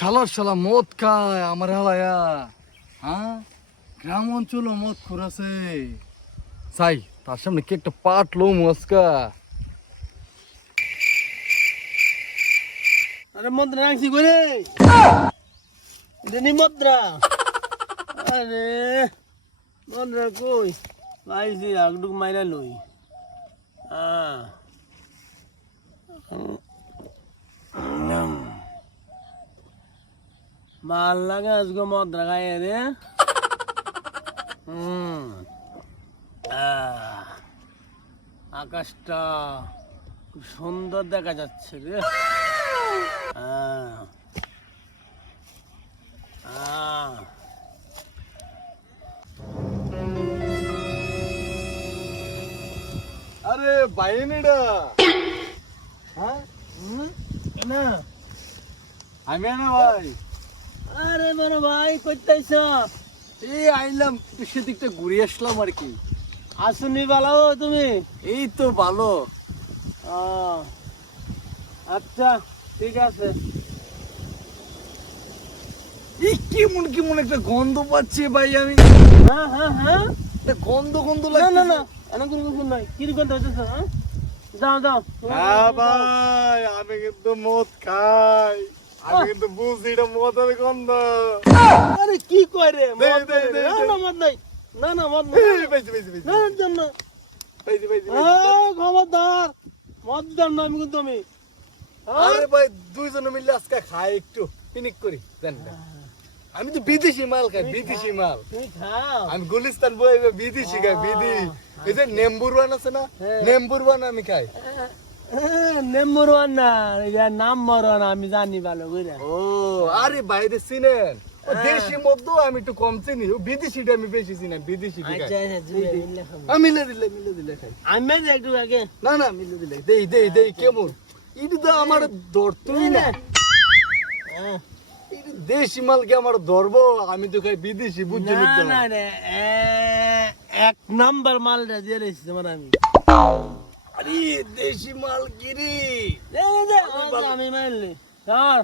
শালার শালা মদ খায় আমার হালায়া। হ্যাঁ, গ্রাম অঞ্চল মদ খোরাছে চাই, তার সামনে কি একটা পাটলো মস্কা। আরে মদ্রা রাখছি করে এটা নি মদ্রা। আরে মদ্রা কই পাইছি আগডুক মাইরা লই। মাল লাগে আজকে মদ্রা গায়ে রে। আকাশটা খুব সুন্দর দেখা যাচ্ছে রে। আরে বাইরেটা হ্যাঁ না আমি না ভাই, আরে বড় ভাই কইতাইছ এই আইলাম সেদিকটা ঘুরে আসলাম আর কি। আসুনি ভালো তুমি? এই তো ভালো। আচ্ছা ঠিক আছে। এই কেমন কেমন একটা গন্ধ পাচ্ছি ভাই আমি। হ্যাঁ হ্যাঁ হ্যাঁ একটা গন্ধ গন্ধ না লাগছে। না না এমন কোনো কিছু নাই। কিরকম হইতেছে? হ্যাঁ যাও যাও। হ্যাঁ ভাই, আমি কিন্তু মদ খাই, আমি কিন্তু বুঝি এটা মদের গন্ধ। আরে কি কয় রে? দে, মদ দে, নাই দে, রে। দে। না মদ নাই, না না মদ নাই। এই পাইছি পাইছি পাইছি না দেন না। পাইছি পাইছি। খবরদার মদ দেন না আমি কিন্তু আমি। আরে ভাই দুইজনে মিলে আজকে খাই, একটু পিকনিক করি দেন দেন। আমি তো বিদেশি মাল খাই, বিদেশি মাল। তুমি খাও। আমি গুলিস্তান বই বিদেশি খাই, বিদেশি। এই যে নেম্বুর ওয়ান আছে না, হ্যাঁ। নেম্বুর ওয়ান আমি খাই। নেম্বর ওয়ান না, এর নাম্বার ওয়ান আমি জানি ভালো করে। ও আরে বাইরে চিনেন, ও দেশি মধ্যে আমি একটু কম চিনি, ও বিদেশিটা আমি বেশি চিনি, বিদেশি খাই। আচ্ছা আচ্ছা দুইটা মিলে খাবো। আমি মিলে দিলে খাই। আমি যে একটু আগে না না মিলে দিলে দেই দেই দেই কেমন এটা তো আমার ধরতই না। হ্যাঁ। এটা দেশি মালকে আমার ধরবো, আমি তো খাই বিদেশি, বুঝছো না তো? না রে এক নাম্বার মালটা দিয়ে রেখেছি তোমার আমি। আরে দেশি মাল গিরি। আমি মানলি ধর।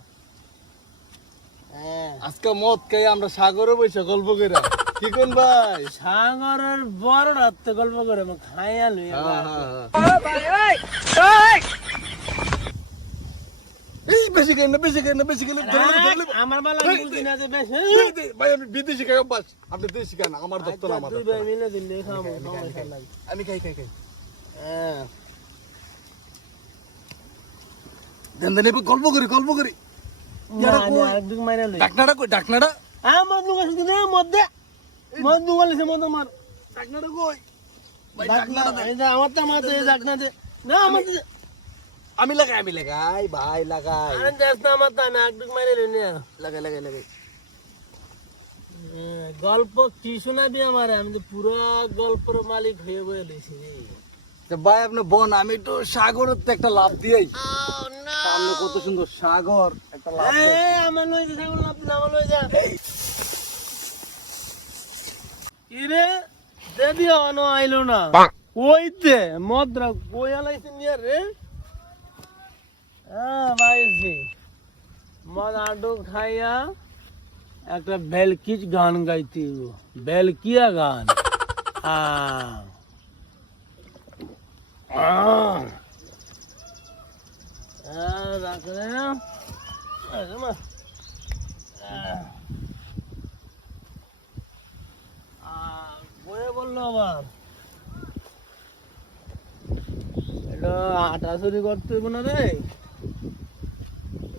হ্যাঁ আজকে মদ খাই আমরা সাগরে বসে গল্প করে, কি কোন ভাই? সাগরের বড় রাত্রে গল্প করে আমি খাইয়া লই। এই বেশি খাই না, বেশি খাই না, বেশি খেলে আমার মালা কিনা যে বেশ ভাই আমি বিদেশি খাই অভ্যাস, আপনি দেশি খান, আমার দত্ত না, আমার দুই দত্ত ভাই না। মিলে দিলে খাবো। আমি খাই খাই খাই হ্যাঁ দেন দেন, এবার গল্প করি গল্প করি। একদম মাইরা লই। ডাকনাটা কই, ডাকনাটা মদ লুকা শুধু না মদ দে। মদ লুকা লিছে মদ আমার। ডাকনাটা কই ভাই? ডাকনা ডাকনাটা এই যে আমার তো আমার ডাকনা দে। না আমার দে। আমি লাগাই ভাই লাগাই আরে দেখ না আমার তো আমি একদম মাইরা লই না। লাগাই লাগাই লাগাই। গল্প কি শোনাবি আমারে? আমি তো পুরো গল্পের মালিক হয়ে বয়ে লইছি। তো ভাই আপনি বোন, আমি একটু সাগরের তো একটা লাভ দিয়েই। সামনে কত সুন্দর সাগর, একটা লাভ দিই। আমার লই যা ছাগল আপনি আমার লই যা। ইরে দেদি অন আইলো না। ওইতে মদ্রা গোয়া লাইছে নিয়ে রে। ভাইছি মদ আডু খাইয়া একটা বেলকিচ গান গাইতে, বেলকিয়া গান। রাখলে বয়ে বললো আবার এটা আটা চুরি করতে হইব না রে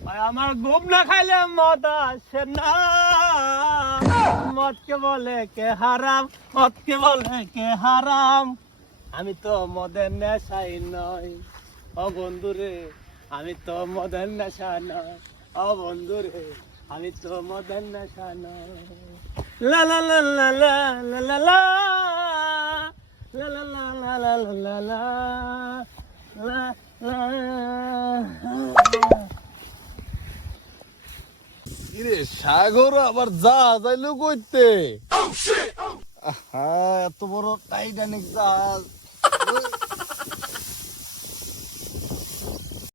ভাই। আমার গোপ না খাইলে মদ আসে না। মদকে বলে কে হারাম, মদকে বলে কে হারাম। আমি তো মদের নেশাই নয় ও বন্ধু রে, আমি তো মদের নেশা নয় ও বন্ধু রে, আমি তো মদের নেশা নয়। লা লা লা লা লা লা লা লা লা লা লা লা লা লা লা লা লা। ইরে সাগর আবার যা যাইলো কইতে। এত বড় টাইটানিক জাহাজ